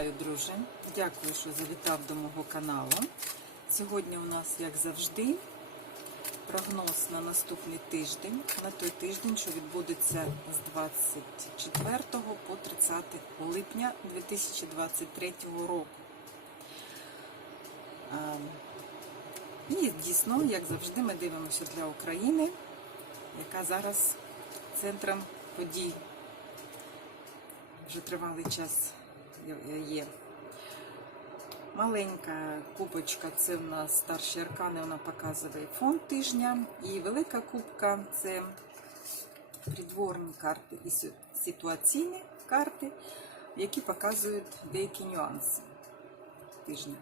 Вітаю, друже! Дякую, що завітав до мого каналу. Сьогодні у нас, як завжди, прогноз на наступний тиждень, на той тиждень, що відбудеться з 24 по 30 липня 2023 року. І дійсно, як завжди, ми дивимося для України, яка зараз центром подій вже тривалий час є. Маленька кубочка це в нас старші аркани, вона показує фон тижня. І велика кубка це придворні карти і ситуаційні карти, які показують деякі нюанси тижня.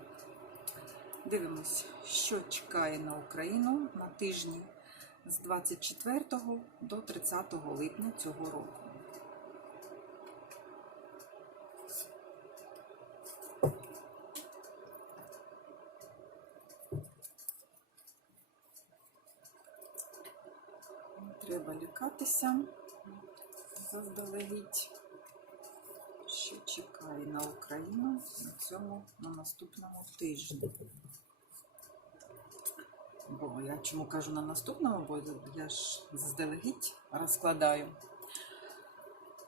Дивимось, що чекає на Україну на тижні з 24 до 30 липня цього року. Не треба лякатися заздалегідь, що чекає на Україну на цьому на наступному тижні. Бо я чому кажу на наступному, бо я ж заздалегідь розкладаю.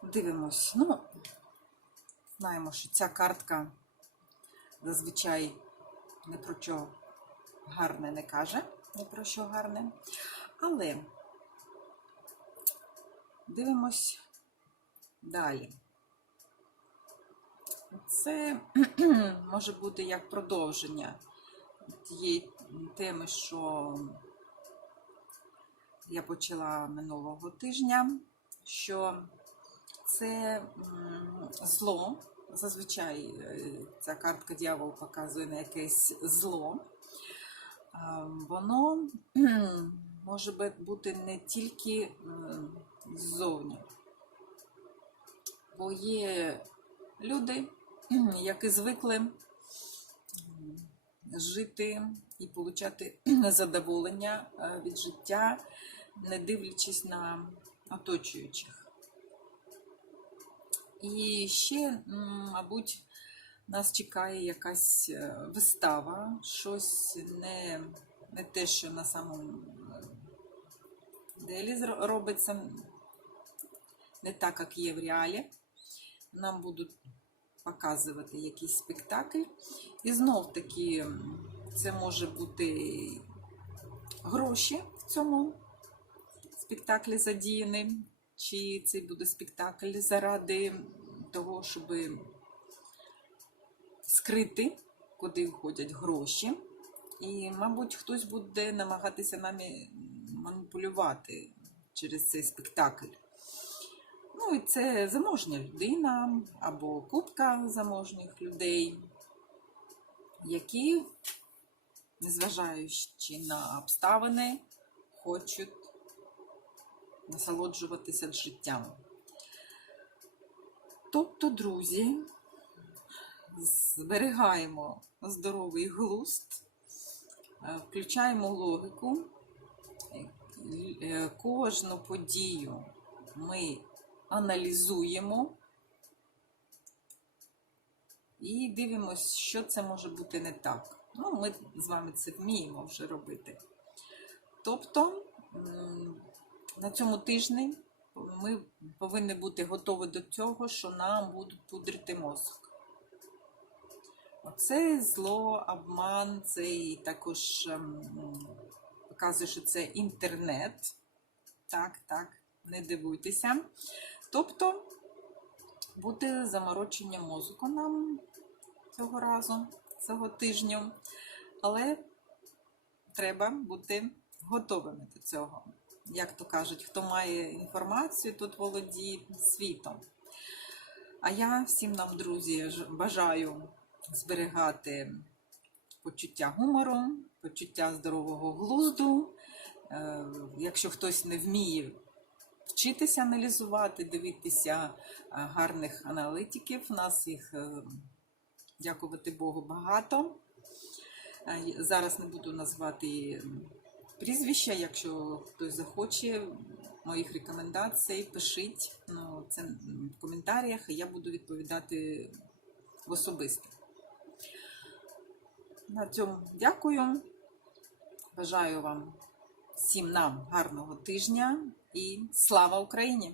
Дивимось. Ну, знаємо, що ця картка зазвичай не про що гарне не каже, не про що гарне. Але дивимось далі. Це може бути як продовження тієї теми, що я почала минулого тижня, що це зло, зазвичай е, ця картка дьявол показує на якесь зло, воно може бути не тільки ззовні, бо є люди, які звикли жити і отримати задоволення від життя, не дивлячись на оточуючих. І ще, мабуть, нас чекає якась е, вистава, щось не, не те, що на самому делі робиться, не так, як є в реалі. Нам будуть показувати якийсь спектакль. І знов таки це може бути гроші в цьому спектаклі задіяні, чи це буде спектакль заради того, щоб скрити, куди входять гроші. І, мабуть, хтось буде намагатися нами маніпулювати через цей спектакль. І це заможня людина або купка заможніх людей, які, незважаючи на обставини, хочуть насолоджуватися життям. Тобто, друзі, зберігаємо здоровий глузд, включаємо логіку, кожну подію ми аналізуємо і дивимося, що це може бути не так. Ну, ми з вами це вміємо вже робити. Тобто, на цьому тижні ми повинні бути готові до цього, що нам будуть пудрити мозок. Оце зло, обман, це і також показує, що це інтернет. Так, так, не дивуйтеся. Тобто буде заморочення мозку нам цього разу, цього тижня, але треба бути готовими до цього. Як то кажуть, хто має інформацію, тут володіє світом. А я всім нам, друзі, бажаю зберігати почуття гумору, почуття здорового глузду. Е, якщо хтось не вміє вчитися аналізувати, дивитися гарних аналітиків. У нас їх, е, дякувати Богу, багато. Зараз не буду назвати прізвища, якщо хтось захоче моїх рекомендацій, пишіть ну, це в коментарях, і я буду відповідати в особисте. На цьому дякую. Бажаю вам всім нам гарного тижня і слава Україні!